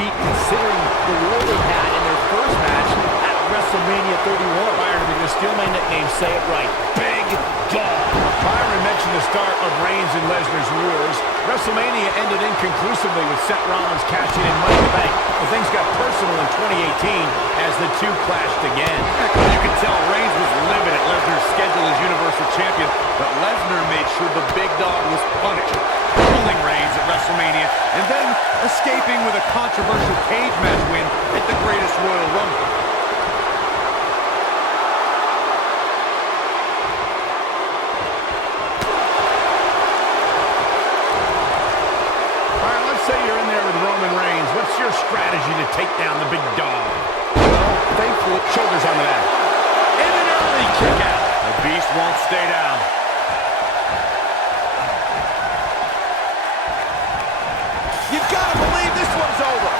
feat considering the war they had in their first match at WrestleMania 31. Byron, if you're going to steal my nickname, say it right. Big Dog. Byron mentioned the start of Reigns and Lesnar's wars. WrestleMania ended inconclusively with Seth Rollins cashing in Money in the Bank. But things got personal in 2018 as the two clashed again. You could tell Reigns was livid at Lesnar's schedule as Universal Champion, but Lesnar made sure the Big Dog was punished, ruling Reigns at WrestleMania, and then escaping with a controversial cage match win at the Greatest Royal Rumble. Roman Reigns, what's your strategy to take down the Big Dog? Well, thankfully, shoulders on the mat. And an early kick out. The Beast won't stay down. You've got to believe this one's over.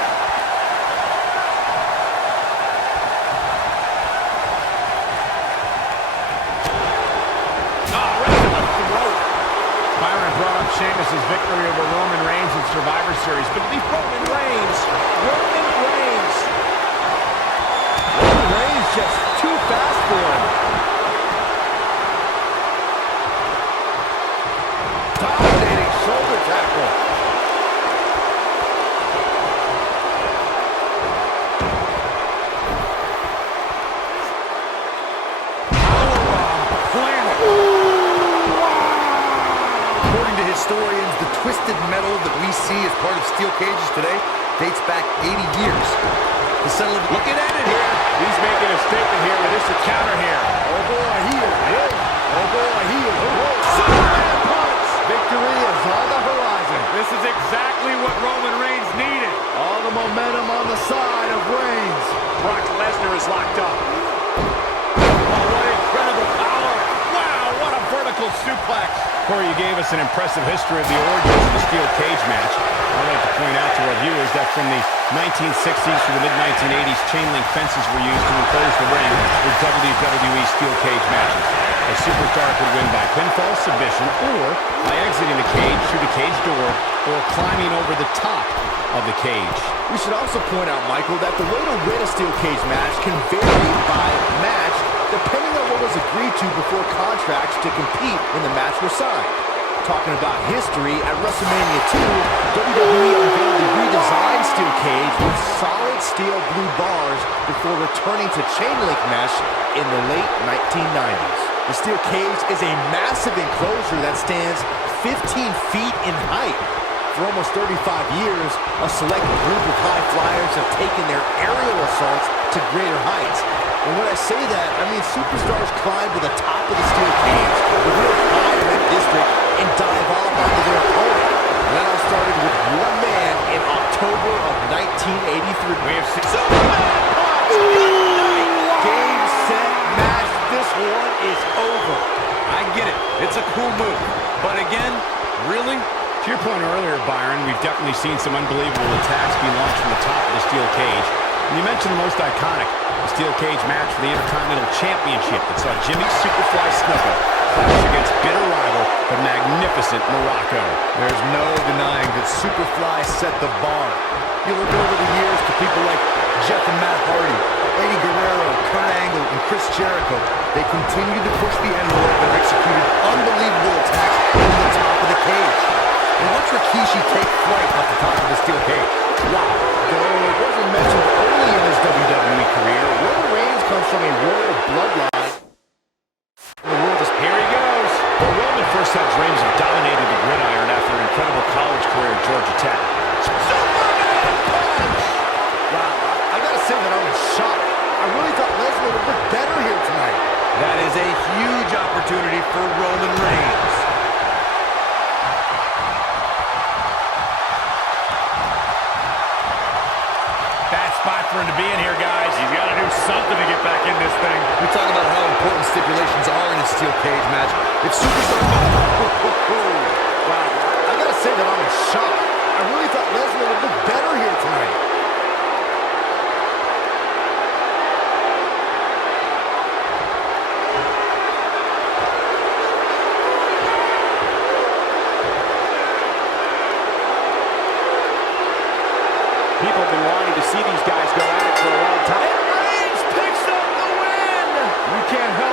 Byron brought up Sheamus' victory over Roman Reigns in Survivor Series, but the Roman Reigns Just too fast for him. Dominating shoulder tackle. According to historians, the twisted metal that we see as part of steel cages today dates back 80 years. The settle of looking at it here. He's making a statement here with this counter here. Oh boy, heel. Oh boy, heel. Superman punch. Victory is on the horizon. This is exactly what Roman Reigns needed. All the momentum on the side of Reigns. Brock Lesnar is locked up. Oh, what incredible power. Wow, what a vertical suplex. Corey, you gave us an impressive history of the origins of the steel cage match. I'd like to point out to our viewers that from the 1960s to the mid-1980s, chain link fences were used to enclose the ring for WWE steel cage matches. A superstar could win by pinfall, submission, or by exiting the cage through the cage door, or climbing over the top of the cage. We should also point out, Michael, that the way to win a steel cage match can vary by match, depending on what was agreed to before contracts to compete in the match were signed. Talking about history, at WrestleMania 2, WWE unveiled the redesigned steel cage with solid steel blue bars before returning to chain link mesh in the late 1990s. The steel cage is a massive enclosure that stands 15 feet in height. For almost 35 years, a select group of high flyers have taken their aerial assaults to greater heights. And when I say that, I mean superstars climb to the top of the steel cage, the real high in that district, and dive off onto their opponent. And that all started with one man in October of 1983. We have seen Superman punch. Game, set, match. This one is over. I get it. It's a cool move. But again, really? To your point earlier, Byron, we've definitely seen some unbelievable attacks being launched from the top of the steel cage. And you mentioned the most iconic, the steel cage match for the Intercontinental Championship that saw Jimmy Superfly Snuka clash against bitter rival, the magnificent Morocco. There's no denying that Superfly set the bar. You look over the years to people like Jeff and Matt Hardy, Eddie Guerrero, Kurt Angle, and Chris Jericho. They continued to push the envelope and executed unbelievable attacks from the top of the cage. And watch Rikishi take flight off the top of the steel cage. Wow. Though it wasn't mentioned early in his WWE career, Roman Reigns comes from a royal bloodline. Here he goes. Well, Roman first had dreams of dominating the gridiron after an incredible college career at Georgia Tech. Superman punch! Wow, I gotta say that I'm in shock. I really thought Lesnar would look better here tonight. That is a huge opportunity for Roman Reigns. Bad spot for him to be in here, guys. He's got to do something to get back in this thing. We talk about how important stipulations are in a steel cage match. If superstars... Wow, I gotta say that I'm in shock. I really thought Lesnar would look better here tonight. People have been wanting to see these guys go at it for a long time. And Reigns picks up the win! You can't help